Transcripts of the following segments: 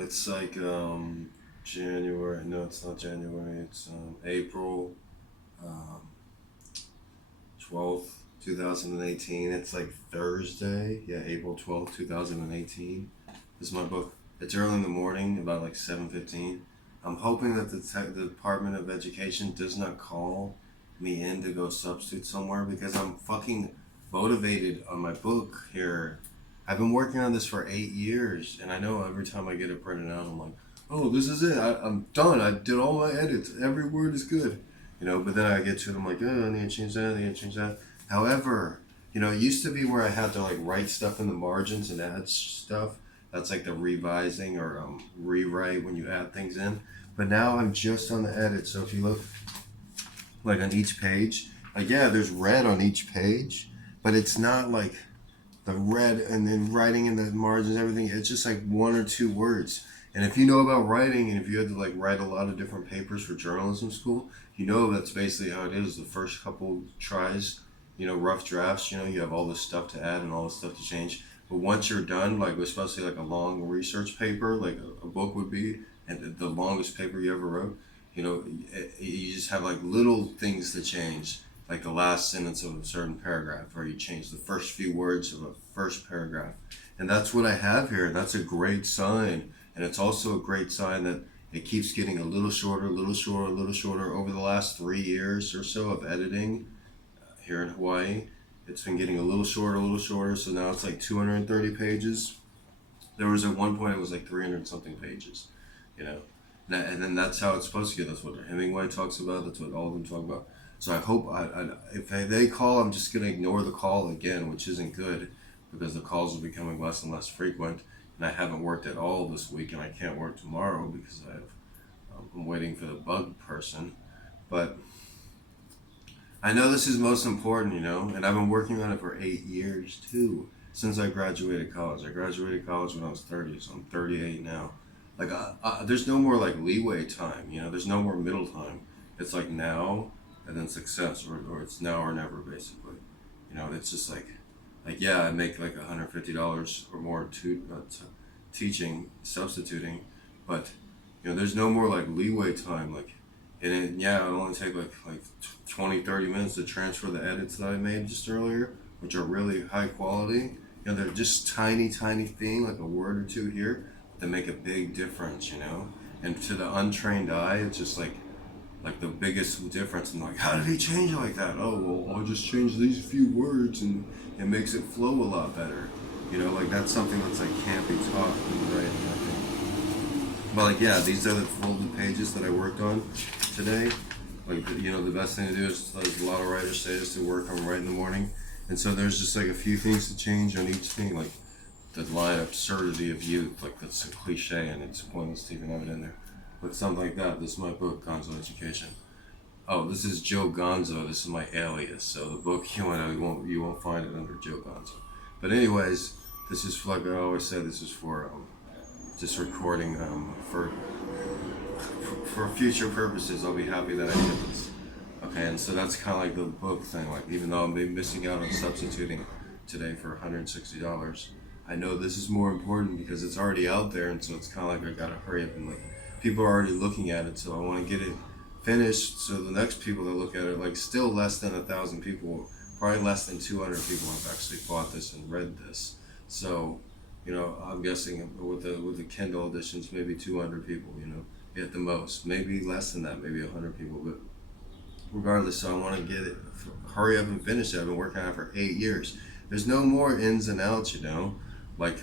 It's like January. No, it's not January. It's April 12th, 2018. It's like Thursday. Yeah, April 12th, 2018. This is my book. It's early in the morning, about like 7:15. I'm hoping that the Department of Education does not call me in to go substitute somewhere because I'm fucking motivated on my book here. I've been working on this for 8 years, and I know every time I get it printed out, I'm like, oh, this is it. I'm done. I did all my edits. Every word is good. But then I get to it, I'm like, oh, I need to change that, I need to change that. However, it used to be where I had to like write stuff in the margins and add stuff. That's like the revising or rewrite when you add things in. But now I'm just on the edit. So if you look like on each page, like yeah, there's red on each page, but it's not like the red and then writing in the margins, everything. It's just like one or two words. And if you know about writing, and if you had to like write a lot of different papers for journalism school, that's basically how it is. The first couple tries, rough drafts, you have all this stuff to add and all this stuff to change. But once you're done, like especially like a long research paper, like a book would be, and the longest paper you ever wrote, you just have like little things to change, like the last sentence of a certain paragraph, or you change the first few words of a first paragraph. And that's what I have here. That's a great sign. And it's also a great sign that it keeps getting a little shorter, a little shorter, a little shorter over the last 3 years or so of editing here in Hawaii. It's been getting a little shorter, a little shorter. So now it's like 230 pages. There was at one point it was like 300 something pages, And then that's how it's supposed to get. That's what Hemingway talks about. That's what all of them talk about. So I hope if they call, I'm just going to ignore the call again, which isn't good because the calls are becoming less and less frequent. And I haven't worked at all this week, and I can't work tomorrow because I'm waiting for the bug person. But I know this is most important, and I've been working on it for 8 years too, since I graduated college. I graduated college when I was 30, so I'm 38 now. Like, there's no more like leeway time, there's no more middle time. It's like now and then success, or it's now or never, basically. It's just like yeah, I make like $150 or more teaching, substituting, but there's no more like leeway time. Like, and it'll only take like 20, 30 minutes to transfer the edits that I made just earlier, which are really high quality. They're just tiny thing, like a word or two here, that make a big difference. And to the untrained eye, it's just like the biggest difference. And like, how did he change it like that? Oh, well, I'll just change these few words and it makes it flow a lot better. Like that's something that's like can't be taught in writing, I think. But like, yeah, these are the folded pages that I worked on today. Like, the best thing to do is, like a lot of writers say, is to work on right in the morning. And so there's just like a few things to change on each thing, like the line absurdity of youth, like that's a cliche and it's pointless to even have it in there. But something like that. This is my book, Gonzo Education. Oh, this is Joe Gonzo. This is my alias. So the book, you won't find it under Joe Gonzo. But anyways, this is like I always say. This is for just recording for future purposes. I'll be happy that I did this. Okay, and so that's kind of like the book thing. Like, even though I'm missing out on substituting today for $160, I know this is more important because it's already out there, and so it's kind of like I gotta hurry up and like people are already looking at it, so I want to get it finished so the next people that look at it, like still less than 1,000 people, probably less than 200 people have actually bought this and read this. So, I'm guessing with the Kindle editions, maybe 200 people, at the most, maybe less than that, maybe 100 people, but regardless, so I want to get it, hurry up and finish it. I've been working on it for 8 years. There's no more ins and outs, like,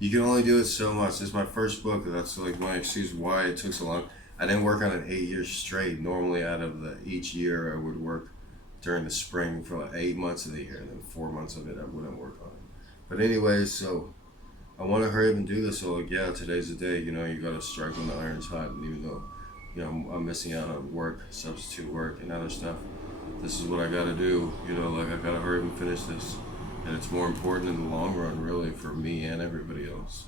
you can only do it so much. This is my first book. That's like my excuse why it took so long. I didn't work on it 8 years straight. Normally, out of each year, I would work during the spring for like 8 months of the year, and then 4 months of it I wouldn't work on it. But anyways, so I want to hurry up and do this. So like, yeah, today's the day. You got to strike when the iron's hot. And even though I'm missing out on work, substitute work, and other stuff, this is what I got to do. Like I got to hurry up and finish this. And it's more important in the long run, really, for me and everybody else.